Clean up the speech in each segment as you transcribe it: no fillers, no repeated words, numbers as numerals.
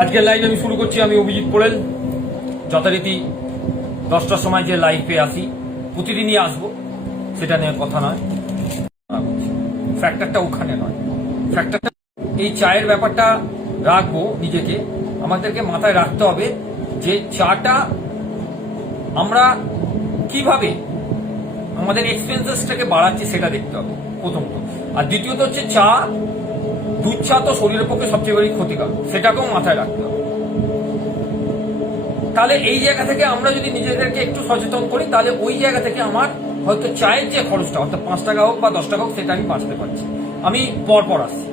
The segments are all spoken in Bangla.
আজকের লাইভ আমি শুরু করছি। আমি অভিজিৎ পোড়েল, যথারীতি 10টার সময় যে লাইভে আসি, প্রতিদিনই আসবো, সেটা নিয়ে কথা নয়। ফ্যাক্টরটা ওখানে নয়, ফ্যাক্টরটা এই চায়ের ব্যাপারটা রাখবো নিজেকে। আমাদেরকে মাথায় রাখতে হবে যে চাটা আমরা কিভাবে আমাদের এক্সপেন্সেসটাকে বাড়াচ্ছি সেটা দেখতে হবে প্রথমত। আর দ্বিতীয়ত হচ্ছে দুধ চা তো শরীরের পক্ষে সবচেয়ে বেশি ক্ষতিকর, সেটাকেও মাথায় রাখতে হবে। তাহলে এই জায়গা থেকে আমরা যদি নিজেদেরকে একটু সচেতন করি, তাহলে ওই জায়গা থেকে আমার হয়তো চায়ের যে খরচটা, অর্থাৎ 5 টাকা হোক বা 10 টাকা হোক, সেটা আমি বাঁচতে পারছি। আমি পর আসছি।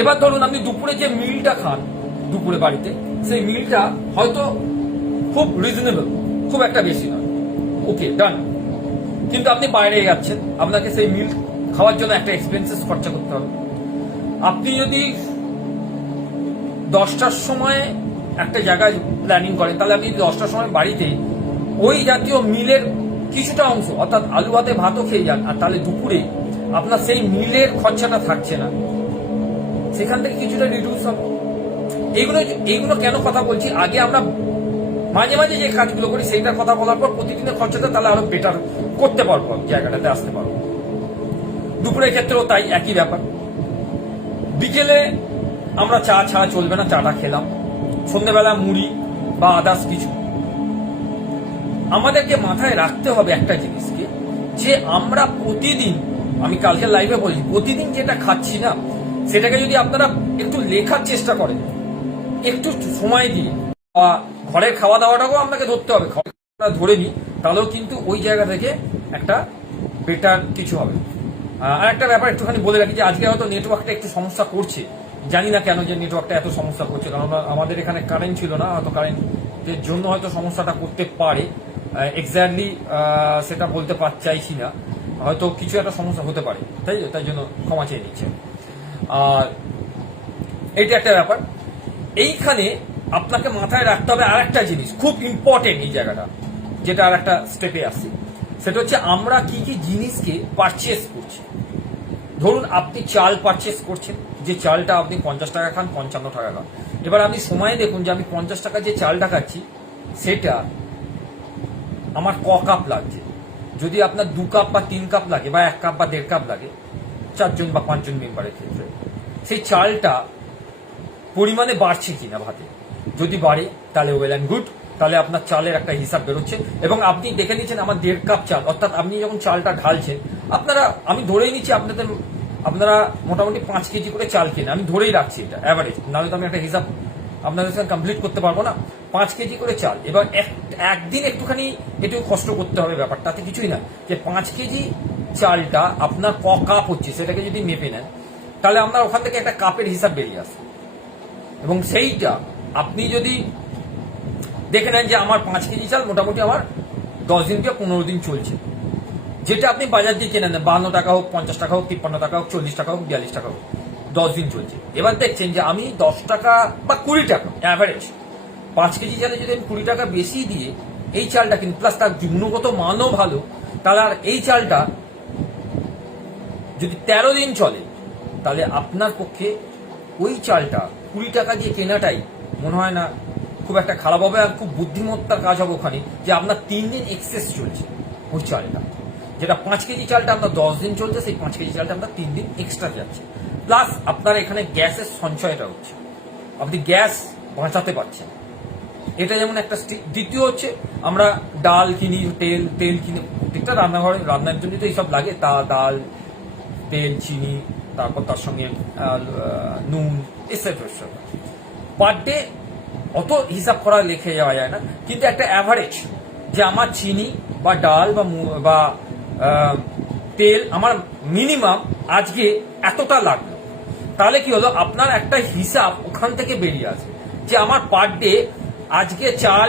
এবার ধরুন আপনি দুপুরে যে মিলটা খান দুপুরে বাড়িতে, সেই মিলটা হয়তো খুব রিজনেবল, খুব একটা বেশি নয়, ওকে ডান। কিন্তু আপনি বাইরে যাচ্ছেন, আপনাকে সেই মিল খাওয়ার জন্য একটা এক্সপেন্সেস খরচা করতে হবে। আপনি যদি 10টার সময় একটা জায়গায় প্ল্যানিং করেন, তাহলে আপনি 10টার সময় বাড়িতে ওই জাতীয় মিলের কিছুটা অংশ, অর্থাৎ আলু ভাতে ভাতও খেয়ে যান, আর তাহলে দুপুরে আপনার সেই মিলের খরচাটা থাকছে না, সেখান থেকে কিছুটা রিডিউস হবে। এইগুলো কেন কথা বলছি, আগে আমরা মাঝে মাঝে যে কাজগুলো করি সেইটার কথা বলার পর প্রতিদিনের খরচাটা তাহলে আরো বেটার করতে পারবো, জায়গাটাতে আসতে পারবো। দুপুরের ক্ষেত্রেও তাই একই ব্যাপার। বিকেলে আমরা চা ছাড়া চলবে না, চাটা খেলাম। সন্ধ্যেবেলা মুড়ি বা আদার্স কিছু। আমাদেরকে মাথায় রাখতে হবে একটা জিনিসকে, যে আমরা প্রতিদিন, আমি কালকে লাইভে বলেছি, প্রতিদিন যেটা খাচ্ছি না সেটাকে যদি আপনারা একটু লেখার চেষ্টা করেন, একটু সময় দিয়ে, ঘরের খাওয়া দাওয়াটাকেও আপনাকে ধরতে হবে, খাওয়া ধরে নিই, তাহলেও কিন্তু ওই জায়গা থেকে একটা বেটার কিছু হবে। আর একটা ব্যাপার একটুখানি বলে রাখি, যে আজকে হয়তো নেটওয়ার্কটা একটু সমস্যা করছে, জানি না কেন যে নেটওয়ার্কটা এত সমস্যা করছে, কারণ আমাদের এখানে কারেন্ট ছিল না, হয়তো কারেন্টের জন্য হয়তো সমস্যাটা করতে পারে। এক্স্যাক্টলি সেটা বলতে চাইছি না, হয়তো কিছু একটা সমস্যা হতে পারে, তাই জন্য ক্ষমা চেয়ে নিচ্ছে। আর এইটা একটা ব্যাপার। এইখানে আপনাকে মাথায় রাখতে হবে আর একটা জিনিস, খুব ইম্পর্টেন্ট এই জায়গাটা, যেটা আর একটা স্টেপে আসছে, সেটা হচ্ছে আমরা কি কি জিনিসকে পারচেস করছি। ধরুন আপনি চাল পারচেস করছেন, যে চালটা আপনি 50 টাকা খান, 55 টাকা খান। এবার আপনি সময় দেখুন যে আমি 50 টাকা যে চালটা খাচ্ছি সেটা আমার ক কাপ লাগছে। যদি আপনার 2 কাপ বা 3 কাপ লাগে, বা 1 কাপ বা 1.5 কাপ লাগে 4 জন বা 5 জন মেম্বারের ক্ষেত্রে, সেই চালটা পরিমাণে বাড়ছে কিনা ভাতে, যদি বাড়ে তাহলে ওয়েল অ্যান্ড গুড, তাহলে আপনার চালের একটা হিসাব বেরোচ্ছে। এবং আপনি দেখে নিচ্ছেন আমার 1.5 কাপ চাল, অর্থাৎ আপনি যখন চালটা ঢালছেন, আমি ধরেই নিচ্ছি আপনারা মোটামুটি 5 কেজি করে চাল কেনেন, আমি ধরেই রাখছি এটা অ্যাভারেজ, নাহলে তো আমি একটা হিসাব আপনাদের সঙ্গে কমপ্লিট করতে পারবো না। 5 কেজি করে চাল। এবার একদিন একটুখানি একটু কষ্ট করতে হবে, ব্যাপারটাতে কিছুই না, যে 5 কেজি চালটা আপনার ক কাপ হচ্ছে সেটাকে যদি মেপে নেন, তাহলে আপনার ওখান থেকে একটা কাপের হিসাব বেরিয়ে আসে। এবং সেইটা আপনি যদি দেখে নেন যে আমার 5 কেজি চাল মোটামুটি আমার 10 দিন থেকে 15 দিন চলছে, যেটা আপনি বাজার দিয়ে কিনে নেন 52 টাকা হোক, 50 টাকা হোক, 53 টাকা হোক, 40 টাকা হোক, 42 টাকা হোক, 10 দিন চলছে। এবার দেখছেন যে আমি 10 টাকা বা 20 টাকা অ্যাভারেজ 5 কেজি চালে যদি আমি 20 টাকা বেশি দিয়ে এই চালটা কিনি, প্লাস তার গুণগত মানও ভালো, তাহলে আর এই চালটা যদি 13 দিন চলে, তাহলে আপনার পক্ষে ওই চালটা 20 টাকা দিয়ে কেনাটাই মনে হয় না খুব একটা খারাপ হবে। আর খুব বুদ্ধিমত্তার কাজ হবে ওখানে, যে আপনার 3 দিন এক্সেস চলছে ওই চালটা, যেটা 5 কেজি চালটা আপনার 10 দিন চলছে, সেই 5 কেজি চালটা আপনার 3 দিন এক্সট্রা যাচ্ছে। প্লাস আপনার এখানে গ্যাসের সঞ্চয়টা হচ্ছে, আপনি গ্যাস বাঁচাতে পারছেন, এটা যেমন একটা। দ্বিতীয় হচ্ছে আমরা ডাল কিনি, তেল কিনে, প্রত্যেকটা রান্নাঘরে রান্নার জন্য তো এইসব লাগে, ডাল, তেল, চিনি, তারপর তার সঙ্গে নুন, এসেট্রা। পার ডে অত হিসাব করা লিখে যাওয়া যায় না, কিন্তু একটা অ্যাভারেজ, যে আমার চিনি বা ডাল বা তেল আমার মিনিমাম আজকে এতটা লাগবে, তাহলে কি হলো, আপনার একটা হিসাব ওখান থেকে বেরিয়ে আসে, যে আমার পার ডে আজকে চাল,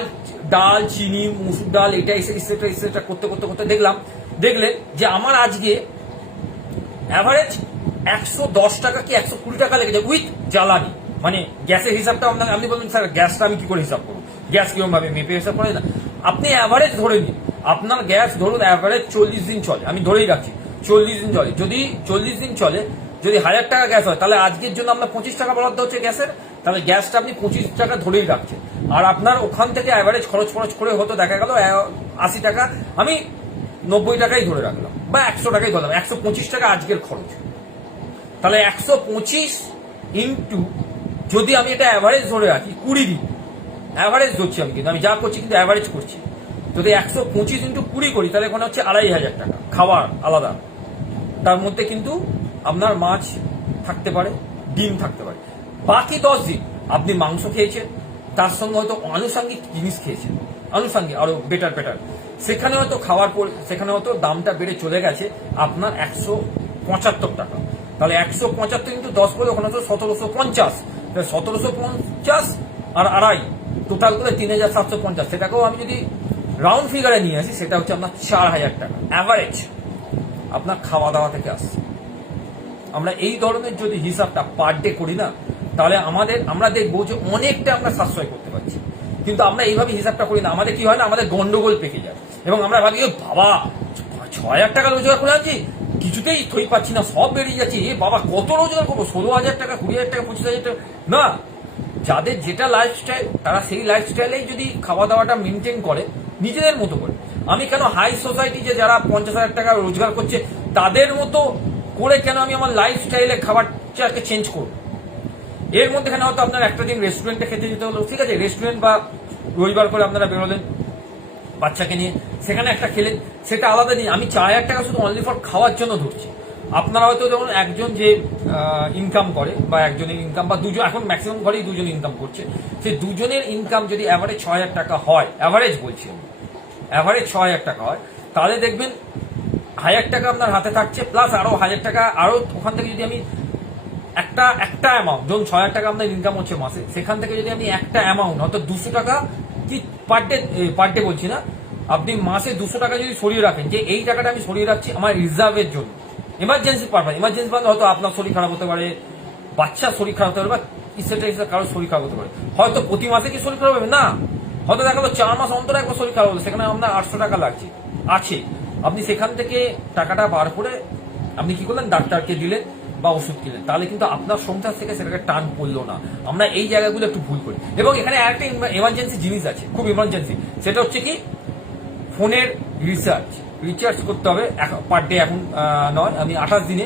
ডাল, চিনি, মুসুর ডাল, এটা এসেট্রা করতে করতে করতে দেখলেন যে আমার আজকে অ্যাভারেজ 110 টাকা কি 120 টাকা লেগে যায় উইথ জ্বালানি। মানে গ্যাসের হিসাবটা আপনি বলবেন স্যার গ্যাসটা আমি কি করে হিসাব করবো, গ্যাস কিরকম ভাবে মেপে হিসাব করে না। আপনি অ্যাভারেজ ধরে নিন, আপনার গ্যাস ধরুন অ্যাভারেজ 40 দিন চলে, আমি ধরেই রাখছি 40 দিন চলে। যদি 40 দিন চলে, যদি 1000 টাকা গ্যাস হয়, তাহলে আজকের জন্য আপনার 25 টাকা বরাদ্দ হচ্ছে গ্যাসের, তাহলে গ্যাসটা আপনি 25 টাকা ধরেই রাখছেন। আর আপনার ওখান থেকে অ্যাভারেজ খরচ করে হতো দেখা গেল 80 টাকা, আমি 90 টাকাই ধরে রাখলাম বা 100 টাকাই ধরলাম, 125 টাকা আজকের খরচ। তাহলে 125 ইন্টু যদি আমি এটা অ্যাভারেজ ধরে রাখি 20 দিন, অ্যাভারেজ ধরছি আমি, কিন্তু আমি যা করছি কিন্তু অ্যাভারেজ করছি। যদি 125 ইন্টু 20 করি, তাহলে এখানে হচ্ছে 2500 টাকা খাবার আলাদা। তার মধ্যে কিন্তু আপনার মাছ থাকতে পারে, ডিম থাকতে পারে। বাকি 10 দিন আপনি মাংস খেয়েছেন, তার সঙ্গে হয়তো আনুষঙ্গিক জিনিস খেয়েছেন, আনুষঙ্গিক আরো বেটার, সেখানে হয়তো খাওয়ার পর সেখানে হয়তো দামটা বেড়ে চলে গেছে আপনার 175 টাকা। তাহলে 175 ইন্টু 10 করে ওখানে তো 1750, 1750 আর আড়াই, টোটাল করে 3750। সেটাকেও আমি যদি রাউন্ড ফিগারে নিয়ে আসি, সেটা হচ্ছে আপনার 4000 টাকা অ্যাভারেজ আপনার খাওয়া দাওয়া থেকে আসছে। আমরা এই ধরনের যদি হিসাবটা পার ডে করি না, তাহলে আমরা দেখবো যে অনেকটা আমরা সাশ্রয় করতে পারছি। কিন্তু আমরা এইভাবে হিসাবটা করি না, আমাদের কি হয় না, আমাদের গন্ডগোল পেকে যায় এবং আমরা ভাবি বাবা 6000 টাকা রোজগার করে আনছি, কিছুতেই থই পাচ্ছি না, সব বেরিয়ে যাচ্ছে, এ বাবা কত রোজগার করবো, 16,000 টাকা, 20,000 টাকা, 25,000 টাকা। না, যাদের যেটা লাইফস্টাইল, তারা সেই লাইফস্টাইলেই যদি খাওয়া দাওয়াটা মেনটেন করে নিজেদের মতো করে। আমি কেন হাই সোসাইটি যে যারা 50,000 টাকা রোজগার করছে তাদের মতো করে কেন আমি আমার লাইফস্টাইলে খাবারটাকে চেঞ্জ করবো? এর মধ্যেখানে হয়তো আপনার একটা দিন রেস্টুরেন্টে খেতে যেতে হলো, ঠিক আছে, রেস্টুরেন্ট বা রবিবার করে আপনারা বেরোলেন বাচ্চাকে নিয়ে, সেখানে একটা খেলেন, সেটা আলাদা নেই। আমি 4000 টাকা শুধু অনলি ফর খাওয়ার জন্য ধরছি। আপনারা হয়তো যেমন একজন যে ইনকাম করে বা একজনের ইনকাম বা দুজন, এখন ম্যাক্সিমাম ঘরেই দুজন ইনকাম করছে, সেই দুজনের ইনকাম যদি অ্যাভারেজ 6000 টাকা হয়, অ্যাভারেজ বলছি আমি, অ্যাভারেজ 6000 টাকা হয়, তাহলে দেখবেন 1000 টাকা আপনার হাতে থাকছে, প্লাস আরো 1000 টাকা আরো ওখান থেকে যদি আমি একটা অ্যামাউন্ট, ধরুন 6000 টাকা আপনার ইনকাম হচ্ছে মাসে, সেখান থেকে যদি আমি একটা অ্যামাউন্ট অর্থাৎ 200 টাকা কি পার ডে বলছি না, আপনি মাসে 200 টাকা যদি সরিয়ে রাখেন, যে এই টাকাটা আমি সরিয়ে রাখছি আমার রিজার্ভের জন্য, এমার্জেন্সি পারপাস। এমার্জেন্সি মানে হয়তো আপনার শরীর খারাপ হতে পারে, বাচ্চার শরীর খারাপ হতে পারে, বা সেটা কারোর শরীর খারাপ হতে পারে। হয়তো প্রতি মাসে কি শরীর খারাপ হবে না, হয়তো দেখা গেলো 4 মাস অন্তর একবার শরীর খারাপ হলো, সেখানে আপনার 800 টাকা লাগছে আছে, আপনি সেখান থেকে টাকাটা বার করে আপনি কি করলেন, ডাক্তারকে দিলেন বা ওষুধ কিনলেন, তাহলে কিন্তু আপনার সংসার থেকে সেটাকে টান পড়লো না। আমরা এই জায়গাগুলো একটু ভুল করি। এবং এখানে আরেকটা এমার্জেন্সি জিনিস আছে, খুব ইমার্জেন্সি, সেটা হচ্ছে কি ফোনের রিচার্জ করতে হবে পার ডে। এখন নয়, আমি 28 দিনে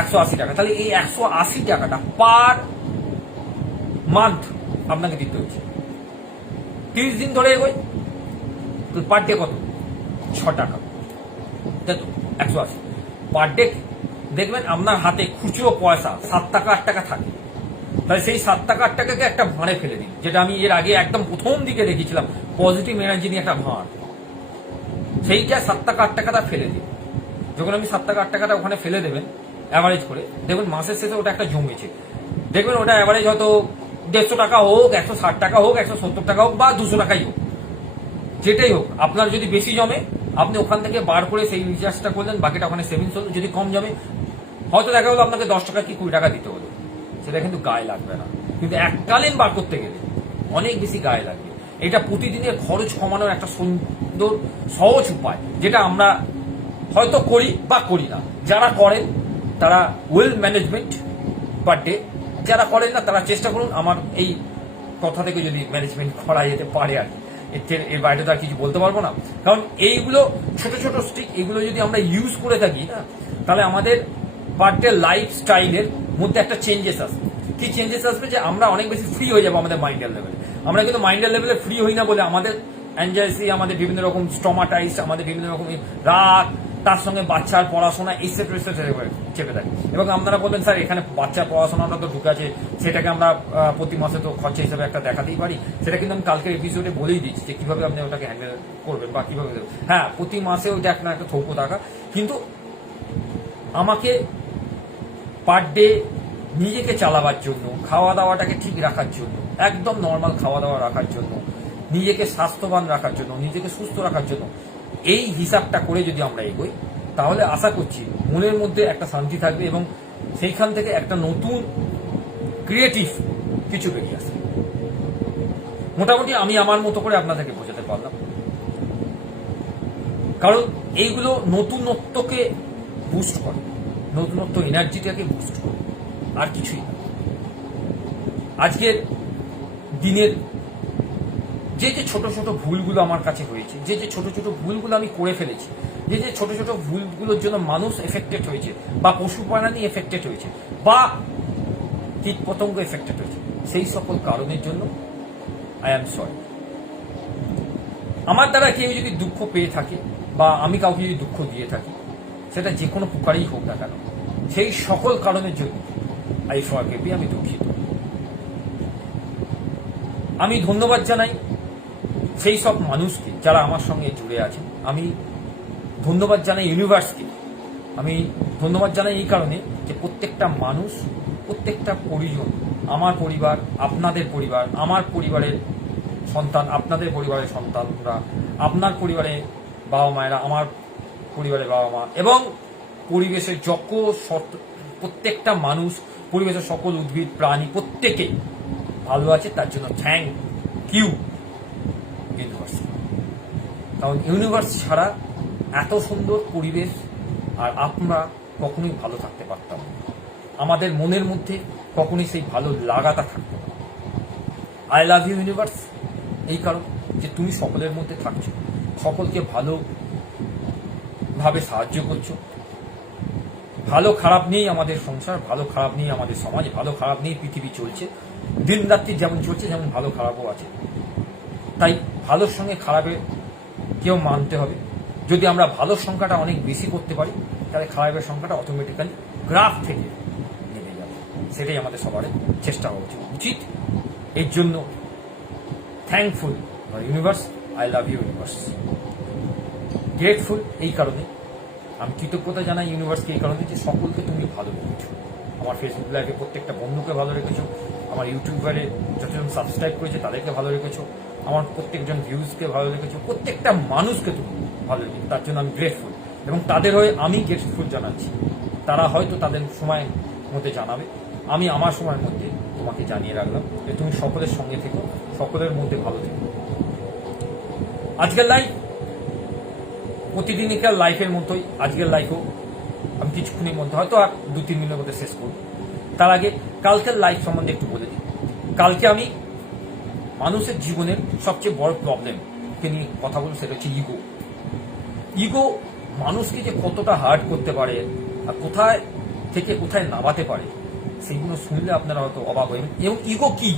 180 টাকা। তাহলে এই 180 টাকাটা পার মান্থ আপনাকে দিতে হচ্ছে। 30 দিন ধরে এগোয় তো পার ডে কত, 6 টাকা, তাই তো 180 পার ডে। দেখবেন আপনার হাতে খুচরো পয়সা 7 টাকা 8 টাকা থাকে, তাহলে সেই 7 টাকা 8 টাকাকে একটা ভাঁড়ে ফেলে দিন, যেটা আমি এর আগে একদম প্রথম দিকে দেখেছিলাম পজিটিভ এনার্জি নিয়ে একটা ভাঁড়, সেইটা 7 টাকা 8 টাকাটা ফেলে দিন। যখন আমি 7 টাকা 8 টাকাটা ওখানে ফেলে দেবেন অ্যাভারেজ করে, দেখবেন মাসের শেষে ওটা একটা জমেছে। দেখবেন ওটা অ্যাভারেজ হয়তো 150 টাকা হোক, 160 টাকা হোক, 170 টাকা হোক বা 200 টাকাই হোক, যেটাই হোক, আপনার যদি বেশি জমে আপনি ওখান থেকে বার করে সেই রিচার্জটা করলেন, বাকিটা ওখানে সেভিংস হলো। যদি কম জমে হয়তো দেখা হলো আপনাকে 10 টাকা কি 20 টাকা দিতে হলো, সেটা কিন্তু গায়ে লাগবে না, কিন্তু এককালীন বার করতে গেলে অনেক বেশি গায়ে লাগবে। এটা প্রতিদিনের খরচ কমানোর একটা সুন্দর সহজ উপায়, যেটা আমরা হয়তো করি বা করি না। যারা করেন তারা ওয়েল ম্যানেজমেন্ট পার ডে, যারা করেন না তারা চেষ্টা করুন আমার এই কথা থেকে যদি ম্যানেজমেন্ট করা যেতে পারে। আর এর বাইরে তো আর কিছু বলতে পারবো না, কারণ এইগুলো ছোট ছোট স্টিক, এগুলো যদি আমরা ইউজ করে থাকি না, তাহলে আমাদের পার ডে লাইফ স্টাইলের মধ্যে একটা চেঞ্জেস আসবে। কি চেঞ্জেস আসবে, যে আমরা অনেক বেশি ফ্রি হয়ে যাবো আমাদের মাইন্ডের লেভেলে। আমরা কিন্তু মাইন্ডের লেভেলে ফ্রি হই না বলে আমাদের অ্যাংজাইটি, আমাদের বিভিন্ন রকম স্টোমাটাইজ, আমাদের বিভিন্ন রকম রাগ, তার সঙ্গে বাচ্চার পড়াশোনা এসেট্রা চেপে থাকে। এবং আপনারা বলবেন স্যার এখানে বাচ্চার পড়াশোনাটা তো ঢুকে আছে, সেটাকে আমরা প্রতি মাসে তো খরচা হিসেবে একটা দেখাতেই পারি। সেটা কিন্তু আমি কালকের এপিসোডে বলেই দিচ্ছি যে কিভাবে আপনি ওটাকে হ্যান্ডেল করবেন বা কিভাবে। হ্যাঁ, প্রতি মাসে ওইটা একটা থৌকো টাকা, কিন্তু আমাকে পার ডে নিজেকে চালাবার জন্য, খাওয়া দাওয়াটাকে ঠিক রাখার জন্য, একদম নর্মাল খাওয়া দাওয়া রাখার জন্য, নিজেকে স্বাস্থ্যবান রাখার জন্য, নিজেকে সুস্থ রাখার জন্য এই হিসাবটা করে যদি আমরা এগোই, তাহলে আশা করছি মনের মধ্যে একটা শান্তি থাকবে এবং সেইখান থেকে একটা নতুন ক্রিয়েটিভ কিছু বেরিয়ে আসবে। মোটামুটি আমি আমার মতো করে আপনাদেরকে বোঝাতে পারলাম, কারণ এইগুলো নতুনত্বকে বুস্ট করে। নতুনত্ব এনার্জিটাকে বুস্ট করবে, আর কিছুই না। আজকের দিনের যে যে ছোট ছোট ভুলগুলো আমার কাছে হয়েছে, যে যে ছোট ছোট ভুলগুলো আমি করে ফেলেছি, যে যে ছোট ছোট ভুলগুলোর জন্য মানুষ এফেক্টেড হয়েছে, বা পশু প্রাণী এফেক্টেড হয়েছে, বা কীট পতঙ্গ এফেক্টেড হয়েছে, সেই সকল কারণের জন্য আই অ্যাম সরি। আমার দ্বারা কেউ যদি দুঃখ পেয়ে থাকে, বা আমি কাউকে যদি দুঃখ দিয়ে থাকি, সেটা যে কোনো প্রকারেই হোক না কেন, সেই সকল কারণের জন্য আই ফরগিভ, আমি দুঃখিত। আমি ধন্যবাদ জানাই সেই সব মানুষকে যারা আমার সঙ্গে জুড়ে আছেন। আমি ধন্যবাদ জানাই ইউনিভার্সকে। আমি ধন্যবাদ জানাই এই কারণে যে প্রত্যেকটা মানুষ, প্রত্যেকটা পরিজন, আমার পরিবার, আপনাদের পরিবার, আমার পরিবারের সন্তান, আপনাদের পরিবারের সন্তানরা, আপনার পরিবারে বাবা মায়েরা, আমার পরিবারের বাবা মা, এবং পরিবেশের যত প্রত্যেকটা মানুষ, পরিবেশের সকল উদ্ভিদ প্রাণী প্রত্যেকে ভালো আছে। তার জন্য থ্যাংক ইউ ইউনিভার্স। কারণ ইউনিভার্স ছাড়া এত সুন্দর পরিবেশ আর আমরা কখনোই ভালো থাকতে পারতাম না। আমাদের মনের মধ্যে কখনোই সেই ভালো লাগাটা থাকতো না। আই লাভ ইউ ইউনিভার্স, এই কারণ যে তুমি সকলের মধ্যে থাকছো, সকলকে ভালোভাবে সাহায্য করছো। ভালো খারাপ নিয়েই আমাদের সংসার, ভালো খারাপ নিয়েই আমাদের সমাজ, ভালো খারাপ নিয়েই পৃথিবী চলছে। দিন রাত্রি যেমন চলছে, যেমন ভালো খারাপও আছে। তাই ভালোর সঙ্গে খারাপের কেউ মানতে হবে। যদি আমরা ভালোর সংখ্যাটা অনেক বেশি করতে পারি, তাহলে খারাপের সংখ্যাটা অটোমেটিক্যালি গ্রাফ থেকে নেমে যাবে। সেটাই আমাদের সবার চেষ্টা করা উচিত। এর জন্য thankful universe, I love you universe. Grateful এই কারণে, আমি কৃতজ্ঞতা জানাই ইউনিভার্সকে এই কারণে যে সকলকে তুমি ভালো রেখেছো। আমার ফেসবুক লাইভে প্রত্যেকটা বন্ধুকে ভালো রেখেছো, আমার ইউটিউবারে যতজন সাবস্ক্রাইব করেছে তাদেরকে ভালো রেখেছো, আমার প্রত্যেকজন ভিউজকে ভালো রেখেছো, প্রত্যেকটা মানুষকে তুমি ভালো রেখেছো। তার জন্য আমি গ্রেটফুল, এবং তাদের হয়ে আমি গ্রেটফুল জানাচ্ছি। তারা হয়তো তাদের সময়ের মধ্যে জানাবে, আমি আমার সময়ের মধ্যে তোমাকে জানিয়ে রাখলাম যে তুমি সকলের সঙ্গে থেকো, সকলের মধ্যে ভালো থেকো। আজকের লাইভ প্রতিদিনকার লাইফের মতোই আজকের লাইফও আমি কিছুক্ষণের মধ্যে, হয়তো আর 2-3 মিনিটের মধ্যে শেষ করব। তার আগে কালকের লাইফ সম্বন্ধে একটু বলে দিই। কালকে আমি মানুষের জীবনের সবচেয়ে বড় প্রবলেমকে নিয়ে কথা বলবো, সেটা হচ্ছে ইগো। ইগো মানুষকে যে কতটা হার্ট করতে পারে আর কোথায় থেকে কোথায় নামাতে পারে, সেইগুলো শুনলে আপনারা হয়তো অবাক হবেন। এবং ইগো কি?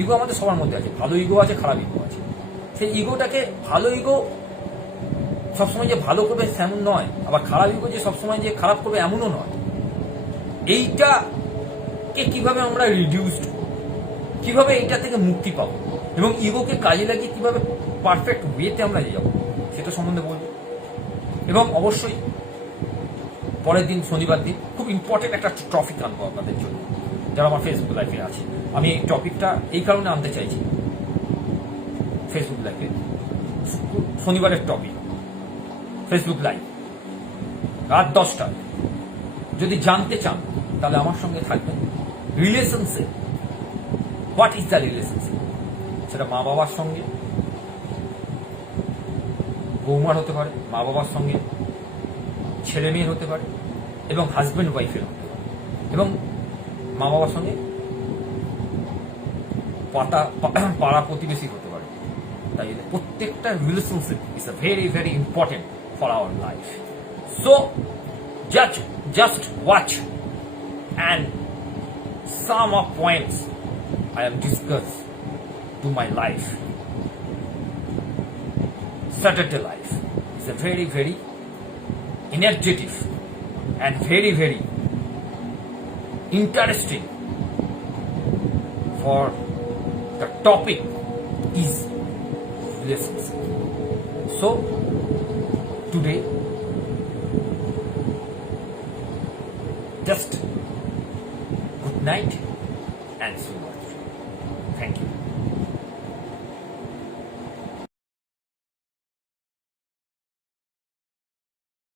ইগো আমাদের সবার মধ্যে আছে, ভালো ইগো আছে, খারাপ ইগো আছে। সেই ইগোটাকে, ভালো ইগো সবসময় যে ভালো করবে তেমন নয়, আবার খারাপ ইগো যে সবসময় যে খারাপ করবে এমনও নয়। এইটাকে কিভাবে আমরা রিডিউসড, কিভাবে এইটা থেকে মুক্তি পাবো, এবং ইগোকে কাজে লাগিয়ে কিভাবে পারফেক্ট ওয়েতে আমরা যাবো, সেটা সম্বন্ধে বলবো। এবং অবশ্যই পরের দিন শনিবার দিন খুব ইম্পর্টেন্ট একটা টপিক আনবো আপনাদের জন্য, যারা আমার ফেসবুক লাইভে আছে। আমি এই টপিকটা এই কারণে আনতে চাইছি, ফেসবুক লাইভে শনিবারের টপিক ফেসবুক লাইভ রাত 10টায়। যদি জানতে চান তাহলে আমার সঙ্গে থাকবেন। Relationship, what is the relationship? সেটা মা বাবার সঙ্গে বৌমার হতে পারে, মা বাবার সঙ্গে ছেলে মেয়ের হতে পারে, এবং হাজব্যান্ড ওয়াইফের হতে পারে, এবং মা বাবার সঙ্গে পাড়া প্রতিবেশী হতে পারে। তাই প্রত্যেকটা relationship is a very very important for our life. So just watch, and some of points I have discussed to my life. Saturday life is a very very energetic and very very interesting, for the topic is relationship. So today just good night and so much. Thank you.